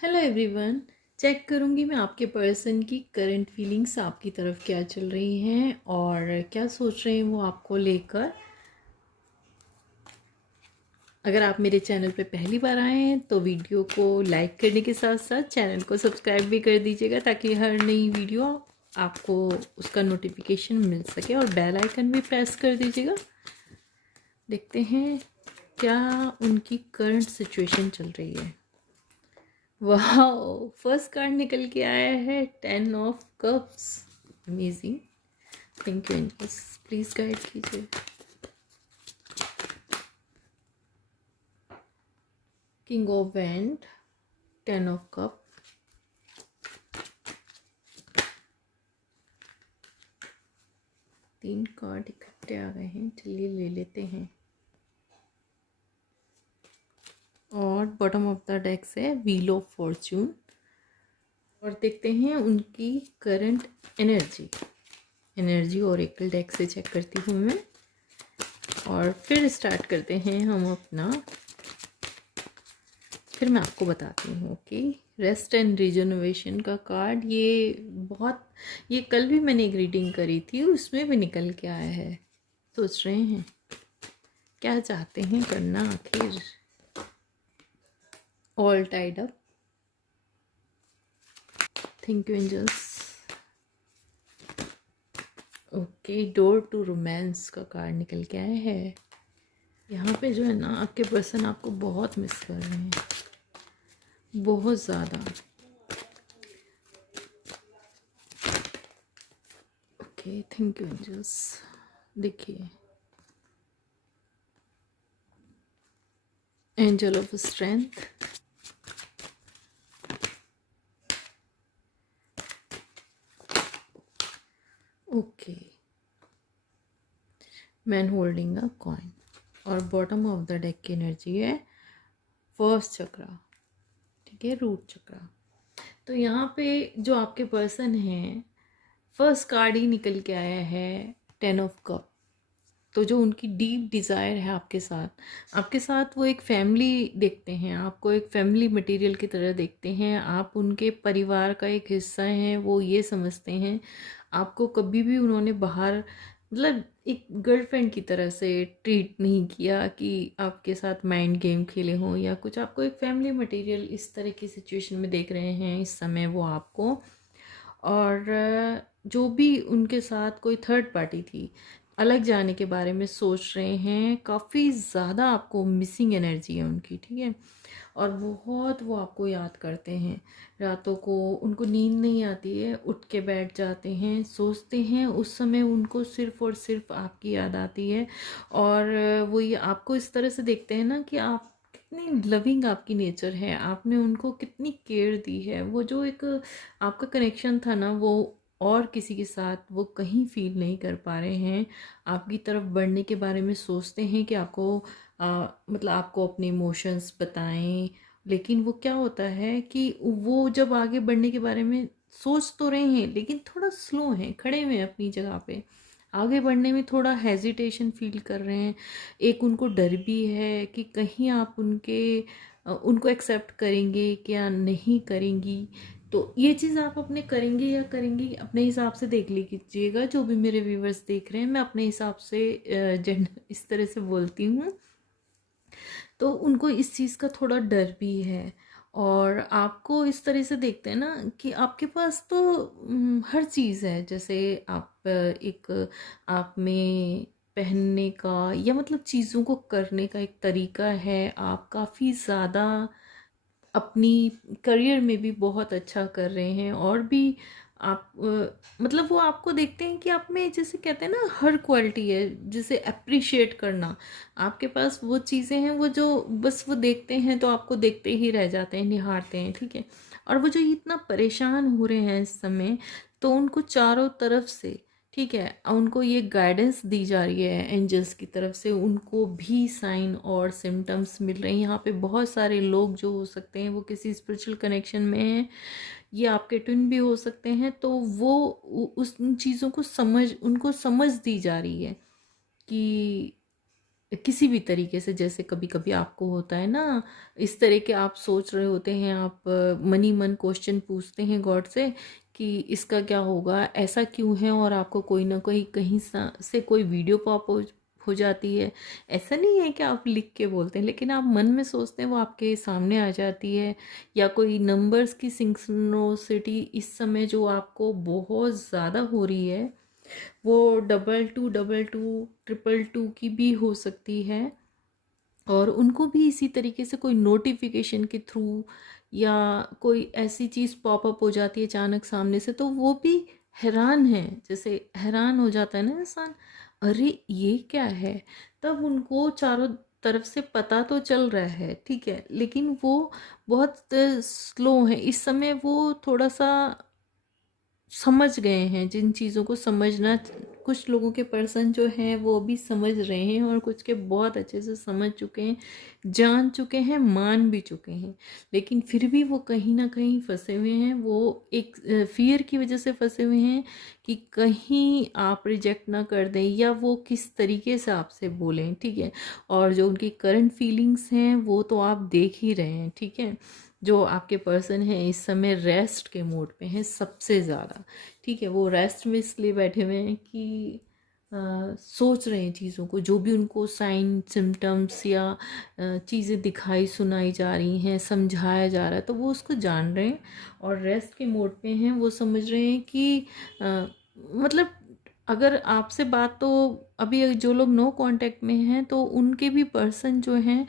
Hello everyone. Check करूंगी मैं आपके पर्सन की करंट फीलिंग्स आपकी तरफ क्या चल रही हैं और क्या सोच रहे हैं वो आपको लेकर। अगर आप मेरे चैनल पे पहली बार आए हैं तो वीडियो को लाइक करने के साथ साथ चैनल को सब्सक्राइब भी कर दीजिएगा ताकि हर नई वीडियो आपको उसका नोटिफिकेशन मिल सके और बेल आइकन भी प्रेस कर दीजिएगा। देखते हैं क्या उनकी करंट सिचुएशन चल रही है। वाह, फर्स्ट कार्ड निकल के आया है 10 of cups. Amazing. Thank you angels, please guide कीजिए। King of wand, 10 of cup, तीन कार्ड इकट्ठे आ गए हैं, चलिए ले लेते हैं। और बॉटम ऑफ द डेक से व्हील ऑफ फॉर्च्यून। और देखते हैं उनकी करंट एनर्जी ओरेकल डेक से चेक करती हूँ मैं। और फिर स्टार्ट करते हैं हम अपना। फिर मैं आपको बताती हूँ कि रेस्ट एंड रिजर्वेशन का कार्ड ये कल भी मैंने एक रीडिंग करी थी, उसमें भी निकल के आया है। सोच रहे हैं क्या चाहते हैं करना आखिर। All tied up. Thank you angels. Okay, door to romance का कार्ड निकल के आया है। यहाँ पे जो है ना, आपके पर्सन आपको बहुत मिस कर रहे हैं, बहुत ज़्यादा। Okay, thank you angels. देखिए, angel of strength, okay, man holding a coin. और बॉटम ऑफ द डेक की एनर्जी है फर्स्ट चक्रा, ठीक है, रूट चक्रा। तो यहाँ पे जो आपके पर्सन हैं, फर्स्ट कार्ड ही निकल के आया है 10 ऑफ कप। तो जो उनकी डीप डिज़ायर है आपके साथ वो एक फैमिली देखते हैं, आपको एक फैमिली मटेरियल की तरह देखते हैं। आप उनके परिवार का एक हिस्सा हैं, वो ये समझते हैं। आपको कभी भी उन्होंने बाहर, मतलब एक गर्लफ्रेंड की तरह से ट्रीट नहीं किया कि आपके साथ माइंड गेम खेले हों या कुछ। आपको एक फैमिली मटेरियल इस तरह की सिचुएशन में देख रहे हैं इस समय वो आपको। और जो भी उनके साथ कोई थर्ड पार्टी थी, अलग जाने के बारे में सोच रहे हैं। काफ़ी ज़्यादा आपको मिसिंग एनर्जी है उनकी, ठीक है। और बहुत वो आपको याद करते हैं। रातों को उनको नींद नहीं आती है, उठ के बैठ जाते हैं, सोचते हैं। उस समय उनको सिर्फ़ और सिर्फ आपकी याद आती है। और वो ये आपको इस तरह से देखते हैं ना कि आप कितनी लविंग आपकी नेचर है, आपने उनको कितनी केयर दी है। वो जो एक आपका कनेक्शन था ना, वो और किसी के साथ वो कहीं फील नहीं कर पा रहे हैं। आपकी तरफ बढ़ने के बारे में सोचते हैं कि आपको मतलब आपको अपने इमोशंस बताएं। लेकिन वो क्या होता है कि वो जब आगे बढ़ने के बारे में सोच तो रहे हैं लेकिन थोड़ा स्लो हैं, खड़े हुए हैं अपनी जगह पे। आगे बढ़ने में थोड़ा हेजिटेशन फील कर रहे हैं। एक उनको डर भी है कि कहीं आप उनको एक्सेप्ट करेंगे क्या नहीं करेंगी। तो ये चीज़ आप अपने करेंगे या करेंगी अपने हिसाब से देख लीजिएगा। जो भी मेरे व्यूवर्स देख रहे हैं, मैं अपने हिसाब से जेंडर इस तरह से बोलती हूँ। तो उनको इस चीज़ का थोड़ा डर भी है। और आपको इस तरह से देखते हैं ना कि आपके पास तो हर चीज़ है। जैसे आप आप में पहनने का या मतलब चीज़ों को करने का एक तरीका है। आप काफ़ी ज़्यादा अपनी करियर में भी बहुत अच्छा कर रहे हैं। और भी आप मतलब वो आपको देखते हैं कि आप में, जैसे कहते हैं ना, हर क्वालिटी है जिसे अप्रिशिएट करना। आपके पास वो चीज़ें हैं वो जो बस वो देखते हैं तो आपको देखते ही रह जाते हैं, निहारते हैं, ठीक है। और वो जो इतना परेशान हो रहे हैं इस समय, तो उनको चारों तरफ से, ठीक है, उनको ये गाइडेंस दी जा रही है एंजल्स की तरफ से। उनको भी साइन और सिम्टम्स मिल रहे हैं। यहाँ पे बहुत सारे लोग जो हो सकते हैं वो किसी स्पिरिचुअल कनेक्शन में हैं, ये आपके ट्विन भी हो सकते हैं। तो वो उस उन चीज़ों को उनको समझ दी जा रही है कि किसी भी तरीके से, जैसे कभी कभी आपको होता है ना, इस तरह के आप सोच रहे होते हैं, आप मन ही मन क्वेश्चन पूछते हैं गॉड से कि इसका क्या होगा, ऐसा क्यों है, और आपको कोई ना कोई कहीं से कोई वीडियो पॉप हो जाती है। ऐसा नहीं है कि आप लिख के बोलते हैं, लेकिन आप मन में सोचते हैं, वो आपके सामने आ जाती है। या कोई नंबर्स की सिंक्रोनिसिटी इस समय जो आपको बहुत ज़्यादा हो रही है, वो 2222 222 की भी हो सकती है। और उनको भी इसी तरीके से कोई नोटिफिकेशन के थ्रू या कोई ऐसी चीज़ पॉपअप हो जाती है अचानक सामने से, तो वो भी हैरान है, जैसे हैरान हो जाता है ना इंसान, अरे ये क्या है। तब उनको चारों तरफ से पता तो चल रहा है, ठीक है, लेकिन वो बहुत स्लो है इस समय। वो थोड़ा सा समझ गए हैं जिन चीज़ों को समझना, कुछ लोगों के पर्सन जो हैं वो भी समझ रहे हैं, और कुछ के बहुत अच्छे से समझ चुके हैं, जान चुके हैं, मान भी चुके हैं। लेकिन फिर भी वो कहीं ना कहीं फंसे हुए हैं, वो एक फियर की वजह से फंसे हुए हैं कि कहीं आप रिजेक्ट ना कर दें, या वो किस तरीके से आपसे बोलें, ठीक है। और जो उनकी करंट फीलिंग्स हैं वो तो आप देख ही रहे हैं, ठीक है। जो आपके पर्सन है इस समय रेस्ट के मोड पे हैं सबसे ज़्यादा, ठीक है। वो रेस्ट में इसलिए बैठे हुए हैं कि सोच रहे हैं चीज़ों को, जो भी उनको साइन सिम्टम्स या चीज़ें दिखाई सुनाई जा रही हैं, समझाया जा रहा है, तो वो उसको जान रहे हैं और रेस्ट के मोड पे हैं। वो समझ रहे हैं कि मतलब अगर आपसे बात, तो अभी जो लोग नो कांटेक्ट में हैं तो उनके भी पर्सन जो हैं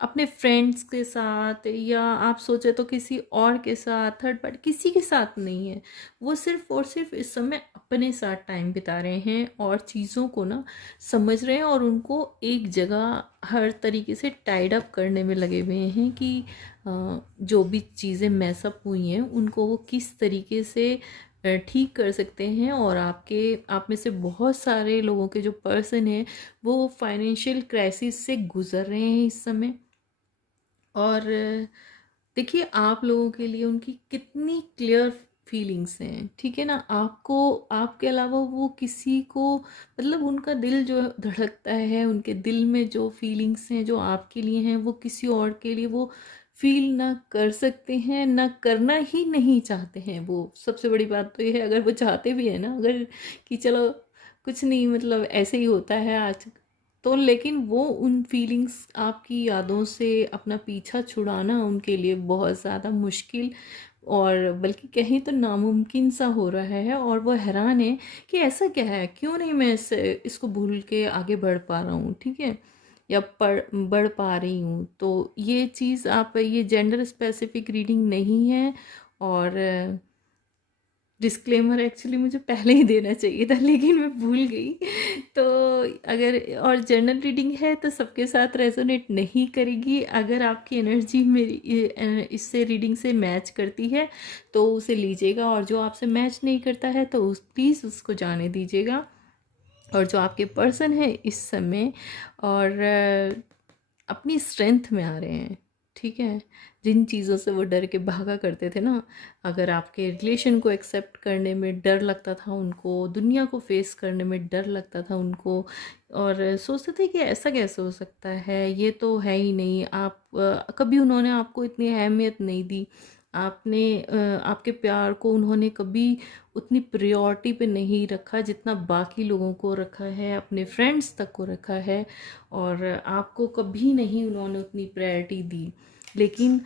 अपने फ्रेंड्स के साथ, या आप सोचे तो किसी और के साथ, थर्ड पार्टी किसी के साथ नहीं है। वो सिर्फ और सिर्फ इस समय अपने साथ टाइम बिता रहे हैं और चीज़ों को ना समझ रहे हैं, और उनको एक जगह हर तरीके से टाइड अप करने में लगे हुए हैं कि जो भी चीज़ें मैसअप हुई हैं उनको वो किस तरीके से ठीक कर सकते हैं। और आप में से बहुत सारे लोगों के जो पर्सन हैं वो फाइनेंशियल क्राइसिस से गुजर रहे हैं इस समय। और देखिए आप लोगों के लिए उनकी कितनी क्लियर फीलिंग्स हैं, ठीक है ना। आपको, आपके अलावा वो किसी को, मतलब उनका दिल जो धड़कता है, उनके दिल में जो फीलिंग्स हैं जो आपके लिए हैं, वो किसी और के लिए वो फील ना कर सकते हैं, ना करना ही नहीं चाहते हैं। वो सबसे बड़ी बात तो ये है, अगर वो चाहते भी है ना, अगर कि चलो कुछ नहीं, मतलब ऐसे ही होता है आज, तो लेकिन वो उन फीलिंग्स, आपकी यादों से अपना पीछा छुड़ाना उनके लिए बहुत ज़्यादा मुश्किल, और बल्कि कहीं तो नामुमकिन सा हो रहा है। और वो हैरान है कि ऐसा क्या है, क्यों नहीं मैं इसको भूल के आगे बढ़ पा रहा हूँ, ठीक है, या बढ़ पा रही हूँ। तो ये चीज़, आप, ये जेंडर स्पेसिफिक रीडिंग नहीं है। और डिस्क्लेमर एक्चुअली मुझे पहले ही देना चाहिए था, लेकिन मैं भूल गई। तो अगर, और जर्नल रीडिंग है तो सबके साथ रेजोनेट नहीं करेगी। अगर आपकी एनर्जी मेरी इससे रीडिंग से मैच करती है तो उसे लीजिएगा, और जो आपसे मैच नहीं करता है तो प्लीज़ उसको जाने दीजिएगा। और जो आपके पर्सन है इस समय और अपनी स्ट्रेंथ में आ रहे हैं, ठीक है। जिन चीज़ों से वो डर के भागा करते थे ना, अगर आपके रिलेशन को एक्सेप्ट करने में डर लगता था उनको, दुनिया को फेस करने में डर लगता था उनको, और सोचते थे कि ऐसा कैसे हो सकता है, ये तो है ही नहीं। आप कभी उन्होंने आपको इतनी अहमियत नहीं दी, आपके प्यार को उन्होंने कभी उतनी प्रायोरिटी पे नहीं रखा जितना बाकी लोगों को रखा है, अपने फ्रेंड्स तक को रखा है, और आपको कभी नहीं उन्होंने उतनी प्रायोरिटी दी। लेकिन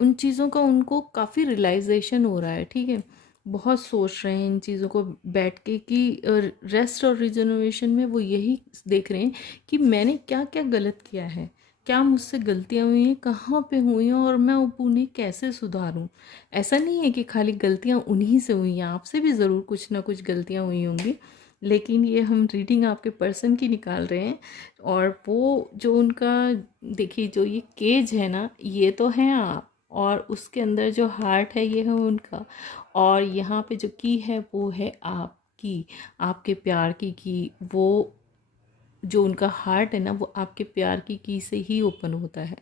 उन चीज़ों का उनको काफ़ी रियलाइजेशन हो रहा है, ठीक है। बहुत सोच रहे हैं इन चीज़ों को बैठ के कि रेस्ट और रिजर्वेशन में वो यही देख रहे हैं कि मैंने क्या क्या गलत किया है, क्या मुझसे गलतियाँ हुई हैं, कहाँ पे हुई हैं, और मैं उन्हें कैसे सुधारूं। ऐसा नहीं है कि खाली गलतियाँ उन्हीं से हुई हैं, आपसे भी ज़रूर कुछ ना कुछ गलतियाँ हुई होंगी, लेकिन ये हम रीडिंग आपके पर्सन की निकाल रहे हैं। और वो जो उनका, देखिए जो ये केज है ना, ये तो है आप, और उसके अंदर जो हार्ट है ये है उनका, और यहाँ पे जो की है वो है आपकी, आपके प्यार की वो जो उनका हार्ट है ना, वो आपके प्यार की से ही ओपन होता है,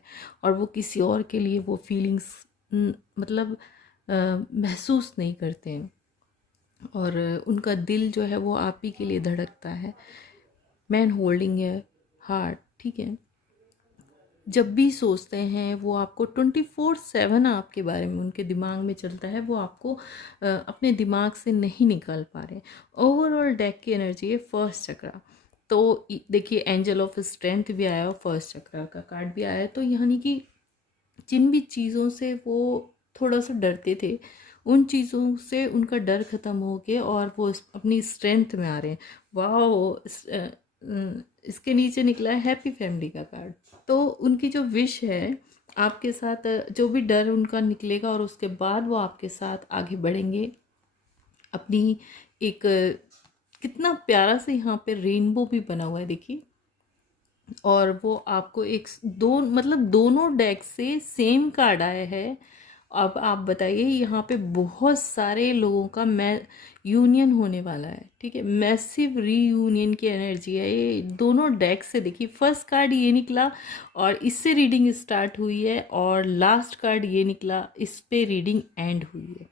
और वो किसी और के लिए वो फीलिंग्स मतलब महसूस नहीं करते हैं। और उनका दिल जो है वो आप ही के लिए धड़कता है। मैन होल्डिंग है, हार्ट, ठीक है। जब भी सोचते हैं वो आपको 24/7 आपके बारे में उनके दिमाग में चलता है, वो आपको अपने दिमाग से नहीं निकाल पा रहे। ओवरऑल डेक की एनर्जी है फर्स्ट चक्रा। तो देखिए एंजल ऑफ स्ट्रेंथ भी आया और फर्स्ट चक्रा का कार्ड भी आया है। तो यानी कि जिन भी चीज़ों से वो थोड़ा सा डरते थे, उन चीज़ों से उनका डर ख़त्म हो गया और वो अपनी स्ट्रेंथ में आ रहे हैं। वाह, इसके नीचे निकला है हैप्पी फैमिली का कार्ड। तो उनकी जो विश है आपके साथ, जो भी डर उनका निकलेगा और उसके बाद वो आपके साथ आगे बढ़ेंगे अपनी एक, कितना प्यारा से यहाँ पे रेनबो भी बना हुआ है देखिए। और वो आपको एक दो मतलब दोनों डेक से सेम कार्ड आया है। अब आप बताइए, यहाँ पे बहुत सारे लोगों का यूनियन होने वाला है, ठीक है। मैसिव रीयूनियन की एनर्जी है ये दोनों डेक से। देखिए फर्स्ट कार्ड ये निकला और इससे रीडिंग स्टार्ट हुई है, और लास्ट कार्ड ये निकला, इस पे रीडिंग एंड हुई है।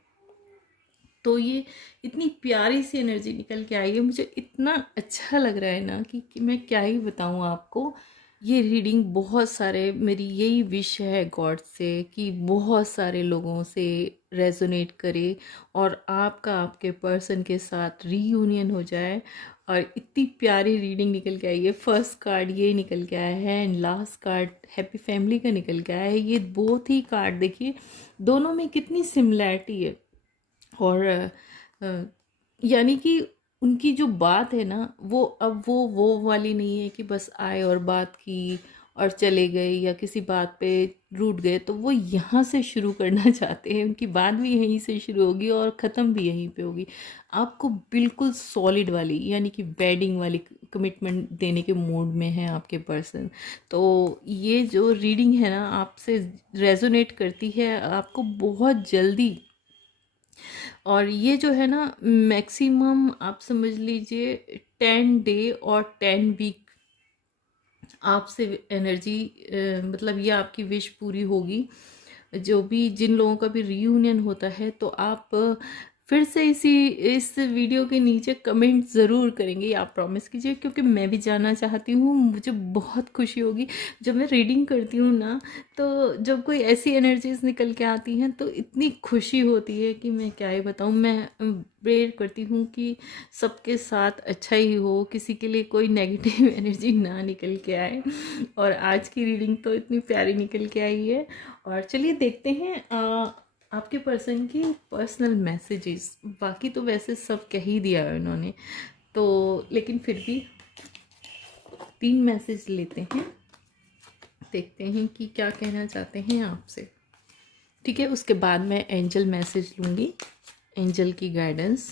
तो ये इतनी प्यारी सी एनर्जी निकल के आई है, मुझे इतना अच्छा लग रहा है ना कि मैं क्या ही बताऊँ आपको। ये रीडिंग बहुत सारे, मेरी यही विश है गॉड से कि बहुत सारे लोगों से रेजोनेट करे और आपका आपके पर्सन के साथ रीयूनियन हो जाए। और इतनी प्यारी रीडिंग निकल के आई है। फर्स्ट कार्ड ये निकल के आया है and last card happy family का निकल के आया है। ये बोथ ही कार्ड देखिए, दोनों में कितनी सिमिलैरिटी है। और यानी कि उनकी जो बात है ना, वो अब वो वाली नहीं है कि बस आए और बात की और चले गए या किसी बात पे रूठ गए। तो वो यहाँ से शुरू करना चाहते हैं, उनकी बात भी यहीं से शुरू होगी और ख़त्म भी यहीं पे होगी। आपको बिल्कुल सॉलिड वाली यानी कि वेडिंग वाली कमिटमेंट देने के मूड में है आपके पर्सन। तो ये जो रीडिंग है ना आपसे रेजोनेट करती है आपको बहुत जल्दी। और ये जो है ना मैक्सिमम आप समझ लीजिए 10 डे और 10 वीक आपसे एनर्जी, मतलब ये आपकी विश पूरी होगी। जो भी जिन लोगों का भी रीयूनियन होता है तो आप फिर से इस वीडियो के नीचे कमेंट ज़रूर करेंगे, आप प्रॉमिस कीजिए, क्योंकि मैं भी जानना चाहती हूँ। मुझे बहुत खुशी होगी जब मैं रीडिंग करती हूँ ना, तो जब कोई ऐसी एनर्जीज निकल के आती हैं तो इतनी खुशी होती है कि मैं क्या ही बताऊँ। मैं प्रेयर करती हूँ कि सबके साथ अच्छा ही हो, किसी के लिए कोई नेगेटिव एनर्जी ना निकल के आए। और आज की रीडिंग तो इतनी प्यारी निकल के आई है। और चलिए देखते हैं आपके पर्सन की पर्सनल मैसेजेस। बाकी तो वैसे सब कह ही दिया है उन्होंने, तो लेकिन फिर भी 3 मैसेज लेते हैं, देखते हैं कि क्या कहना चाहते हैं आपसे, ठीक है। उसके बाद मैं एंजल मैसेज लूँगी, एंजल की गाइडेंस,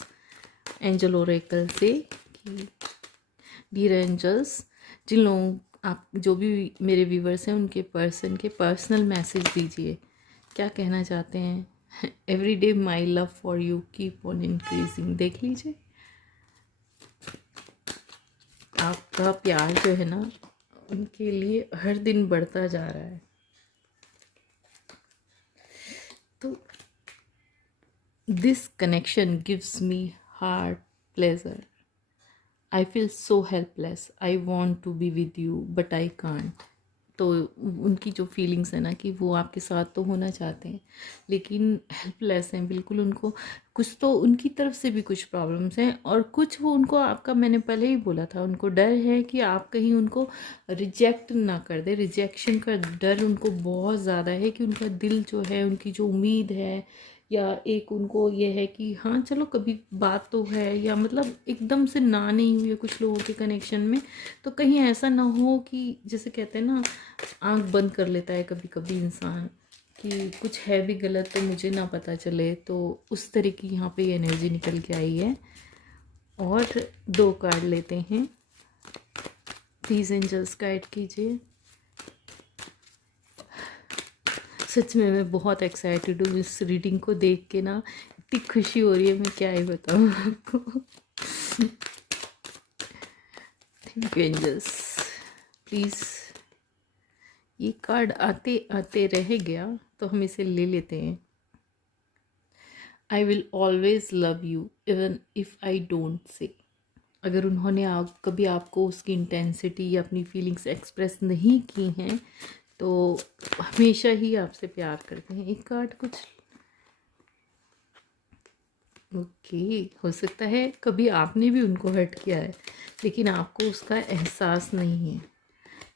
एंजल ओरेकल से कि डियर एंजल्स, जिन लोगों आप जो भी मेरे व्यूवर्स हैं उनके पर्सन के पर्सनल मैसेज दीजिए, क्या कहना चाहते हैं। Every day my love for you keep on increasing. देख लीजिए आपका प्यार जो है ना उनके लिए हर दिन बढ़ता जा रहा है। तो this connection gives me heart pleasure, I feel so helpless, I want to be with you but I can't. तो उनकी जो फीलिंग्स है ना कि वो आपके साथ तो होना चाहते हैं लेकिन हेल्पलेस हैं बिल्कुल। उनको कुछ तो उनकी तरफ से भी कुछ प्रॉब्लम्स हैं, और कुछ वो उनको आपका, मैंने पहले ही बोला था, उनको डर है कि आप कहीं उनको रिजेक्ट ना कर दे। रिजेक्शन का डर उनको बहुत ज़्यादा है कि उनका दिल जो है, उनकी जो उम्मीद है, या एक उनको ये है कि हाँ चलो कभी बात तो है, या मतलब एकदम से ना नहीं हुई है कुछ लोगों के कनेक्शन में। तो कहीं ऐसा ना हो कि जैसे कहते हैं ना, आंख बंद कर लेता है कभी कभी इंसान कि कुछ है भी गलत तो मुझे ना पता चले। तो उस तरह की यहाँ पे एनर्जी निकल के आई है। और 2 कार्ड लेते हैं, प्लीज़ एंजल्स गाइड कीजिए। सच में मैं बहुत एक्साइटेड हूँ इस रीडिंग को देख के ना, इतनी खुशी हो रही है, मैं क्या ही बताऊँ आपको। Thank you angels. प्लीज़, ये कार्ड आते आते रह गया तो हम इसे ले लेते हैं। I will always love you even if I don't say. अगर उन्होंने कभी आपको उसकी इंटेंसिटी या अपनी फीलिंग्स एक्सप्रेस नहीं की हैं तो हमेशा ही आपसे प्यार करते हैं। एक कार्ड कुछ ओके हो सकता है कभी आपने भी उनको हर्ट किया है लेकिन आपको उसका एहसास नहीं है।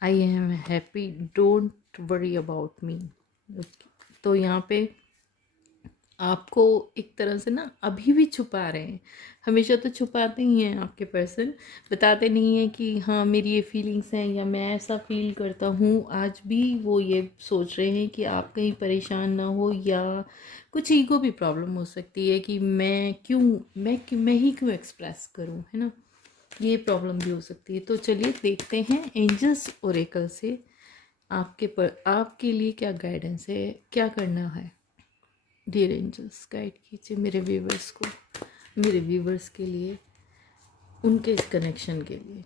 I am happy, don't worry about me. तो यहाँ पे आपको एक तरह से ना अभी भी छुपा रहे हैं। हमेशा तो छुपाते ही हैं आपके पर्सन, बताते नहीं हैं कि हाँ मेरी ये फीलिंग्स हैं या मैं ऐसा फील करता हूँ। आज भी वो ये सोच रहे हैं कि आप कहीं परेशान ना हो, या कुछ ईगो भी प्रॉब्लम हो सकती है कि मैं ही क्यों एक्सप्रेस करूँ, है ना। ये प्रॉब्लम भी हो सकती है। तो चलिए देखते हैं एंजल्स ओरेकल से आपके लिए क्या गाइडेंस है, क्या करना है। डियर एंजल्स गाइड कीजिए मेरे व्यूवर्स को, मेरे व्यूवर्स के लिए, उनके इस कनेक्शन के लिए।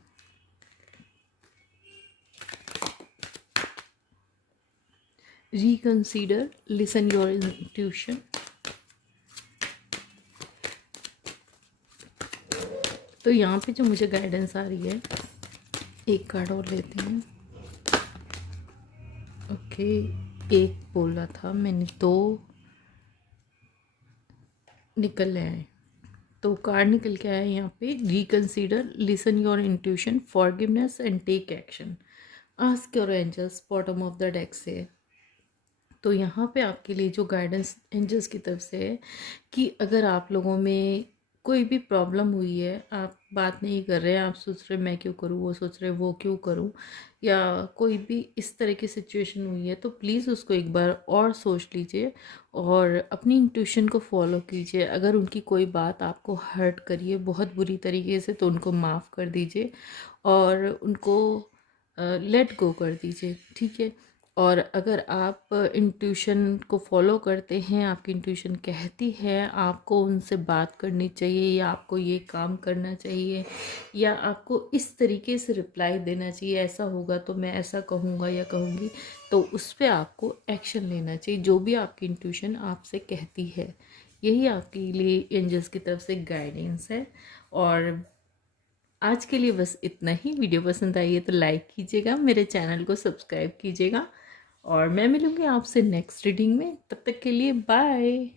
Reconsider, listen your intuition. तो यहाँ पे जो मुझे गाइडेंस आ रही है, एक कार्ड और लेते हैं। ओके, एक बोला था मैंने, दो निकल आए। तो कार्ड निकल के आया यहाँ पे, reconsider, listen your intuition, forgiveness and take action. Ask your angels, bottom of the deck से। तो यहाँ पे आपके लिए जो गाइडेंस एंजल्स की तरफ से है कि अगर आप लोगों में कोई भी प्रॉब्लम हुई है, आप बात नहीं कर रहे हैं, आप सोच रहे मैं क्यों करूँ, वो सोच रहे वो क्यों करूँ, या कोई भी इस तरह की सिचुएशन हुई है, तो प्लीज़ उसको एक बार और सोच लीजिए और अपनी इंट्यूशन को फॉलो कीजिए। अगर उनकी कोई बात आपको हर्ट करिए बहुत बुरी तरीके से, तो उनको माफ़ कर दीजिए और उनको लेट गो कर दीजिए, ठीक है। और अगर आप इंट्यूशन को फॉलो करते हैं, आपकी इंट्यूशन कहती है आपको उनसे बात करनी चाहिए, या आपको ये काम करना चाहिए, या आपको इस तरीके से रिप्लाई देना चाहिए, ऐसा होगा तो मैं ऐसा कहूँगा या कहूँगी, तो उस पर आपको एक्शन लेना चाहिए जो भी आपकी इंट्यूशन आपसे कहती है। यही आपके लिए एंजल्स की तरफ से गाइडेंस है। और आज के लिए बस इतना ही। वीडियो पसंद आई है तो लाइक कीजिएगा, मेरे चैनल को सब्सक्राइब कीजिएगा, और मैं मिलूँगी आपसे नेक्स्ट रीडिंग में। तब तक के लिए बाय।